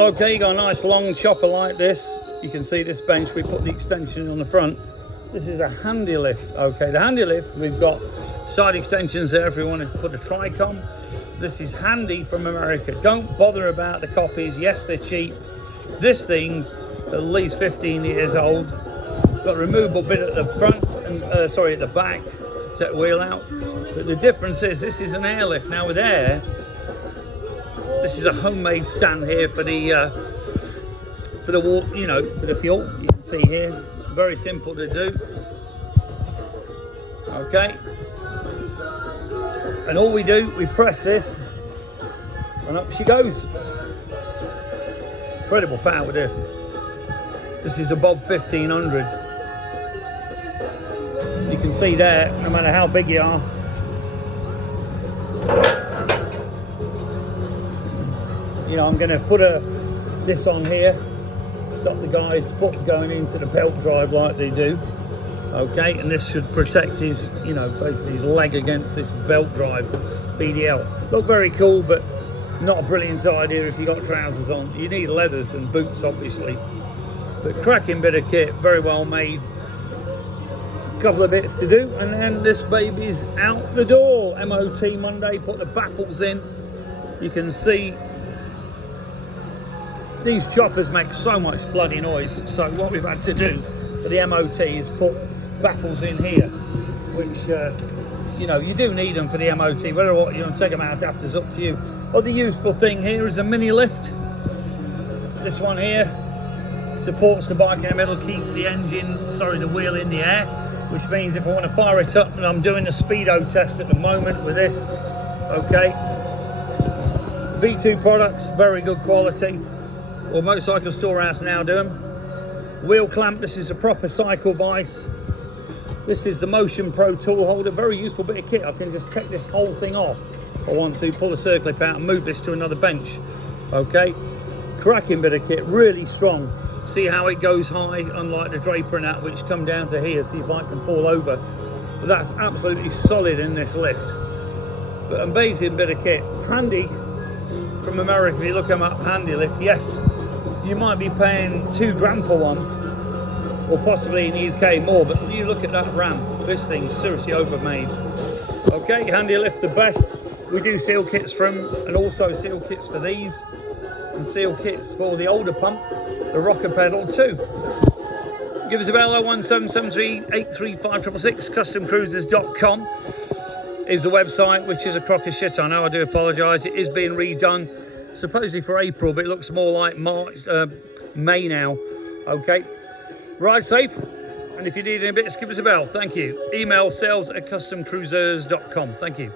Okay, you got a nice long chopper like this. You can see this bench, we put the extension on the front. This is a handy lift. Okay, the handy lift, we've got side extensions there if we want to put a tricom. This is handy from America. Don't bother about the copies. Yes, they're cheap. This thing's at least 15 years old. Got a removable bit at the front and at the back to take the wheel out. But the difference is this is an airlift. Now with air, this is a homemade stand here for the for the fuel. You can see here, very simple to do. Okay, and all we do, we press this, and up she goes. Incredible power with this. This is a B.O.B 1500. You can see there, no matter how big you are. You know, I'm going to put this on here, stop the guy's foot going into the belt drive like they do. Okay, and this should protect his, basically his leg against this belt drive BDL. Look very cool, but not a brilliant idea if you got trousers on. You need leathers and boots, obviously. But cracking bit of kit, very well made. Couple of bits to do, and then this baby's out the door. MOT Monday, put the baffles in. You can see these choppers make so much bloody noise. So what we've had to do for the MOT is put baffles in here, which you do need them for the MOT. Whether or what you want to take them out after is up to you. Other useful thing here is a mini lift. This one here supports the bike in the middle, keeps the the wheel in the air, which means if I want to fire it up, and I'm doing a speedo test at the moment with this. Okay, B2 products, very good quality. Well, Motorcycle Storehouse now do them. Wheel clamp, this is a proper cycle vise. This is the Motion Pro tool holder, very useful bit of kit. I can just take this whole thing off if I want to, pull a circlip out and move this to another bench. Okay, cracking bit of kit, really strong. See how it goes high, unlike the Draper and that, which come down to here, so your bike can fall over. But that's absolutely solid in this lift. But amazing bit of kit, handy from America. If you look them up, handy lift, yes. You might be paying £2 for one, or possibly in the UK more, but you look at that ramp, this thing's seriously overmade. Okay, handy lift the best. We do seal kits from, and also seal kits for these, and seal kits for the older pump, the rocker pedal too. Give us a bell, 01773 835 666. customcruisers.com is the website, which is a crock of shit. I know, I do apologise. It is being redone, supposedly for April, but it looks more like May now. Okay, ride safe, and if you need any bits, give us a bell. Thank you. Email sales@customcruisers.com. Thank you.